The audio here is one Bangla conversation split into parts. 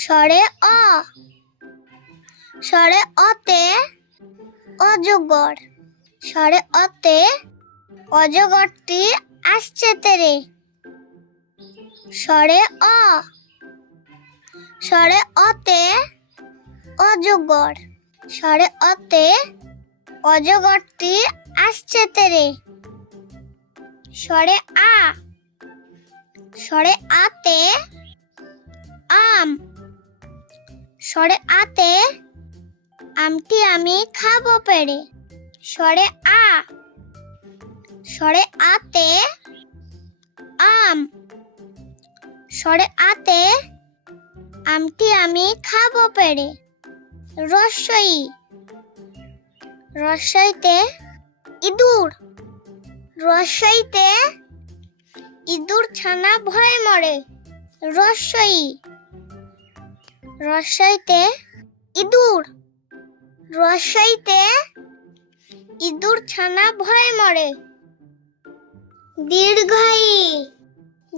স্বরে অ। স্বরে অতে অজগর। স্বরে অতে অজগরটি আসছে তেরে। স্বরে অ। স্বরে অতে অজগর। স্বরে অতে অজগরটি আসছে তেরে। স্বরে আ। স্বরে আতে আম। স্বরে আতে আমটি আমি খাবো পেরে। স্বরে আ। স্বরে আতে আম। স্বরে আতে আমটি আমি খাবো পেরে। রস্বই। রস্বইতে ইঁদুর। রস্বইতে ইঁদুর ছানা ভয়ে মরে। রস্বই। রস্বইতে ইঁদুর। রস্বইতে ইঁদুর ছানা ভয়ে মরে। দীর্ঘই।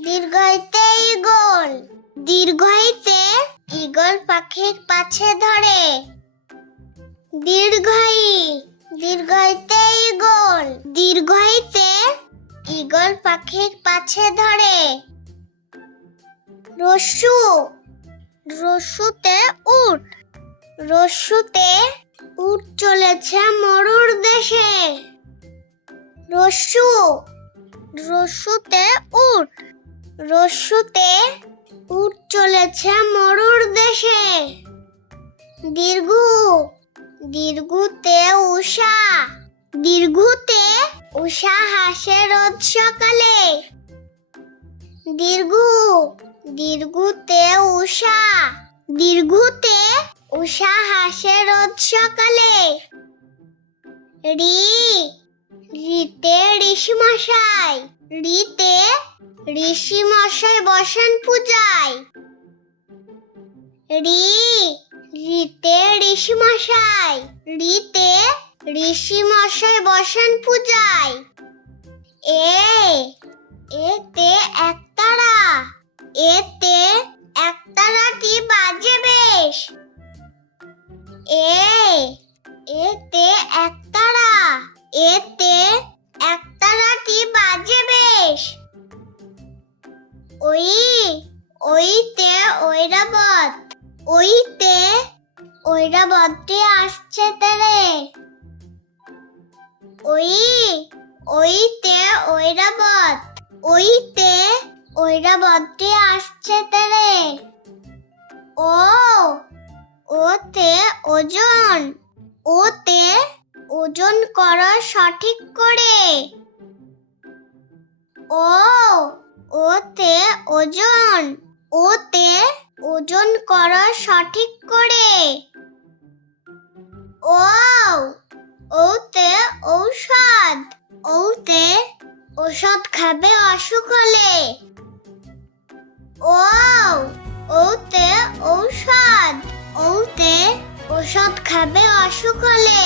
দীর্ঘইতে ঈগল। দীর্ঘইতে ঈগল পাখির পাছে ধরে। দীর্ঘই। দীর্ঘইতে ঈগল। দীর্ঘইতে ঈগল পাখির পাছে ধরে। রস্যু। রস্যুতে উট। রস্যুতে উট চলেছে মরুর দেশে। রস্যু। রস্যুতে উট। রস্যুতে উট চলেছে মরুর দেশে। দীর্ঘু। দীর্ঘুতে উষা। দীর্ঘুতে উষা হাসে রোজ সকালে। দীর্ঘু। দীর্ঘুতে উষা। দীর্ঘুতে উষা হাসে রোজ সকালে। ঋ। ঋতে ঋষি মশাই। ঋতে ঋষি মশাই বসেন পূজায়। ঋ। ঋতে ঋষি মশাই। ঋতে ঋষি মশাই বসেন পূজায়। এ। এতে একতারা। এতে একতারাটি বাজে বেশ। এ। এতে একতারা। এতে একতারাটি বাজে বেশ। ওই। ওইতে ঐরাবত। ওইতে ঐরাবতটি আসছে তেরে। ওই। ওইতে ঐরাবত। ওইতে ঐরাবতটি আসছে তেরে। ও। ওতে ওজন। ওতে ওজন করো সঠিক করে। ও। ওতে ওজন। ওতে ওজন করো সঠিক করে। ও। ওতে ঔষধ। ওতে ঔষধ খাবে অসুখ হলে। ও। ওতে ঔষধ। ওতে ঔষধ খাবে অসুখ হলে।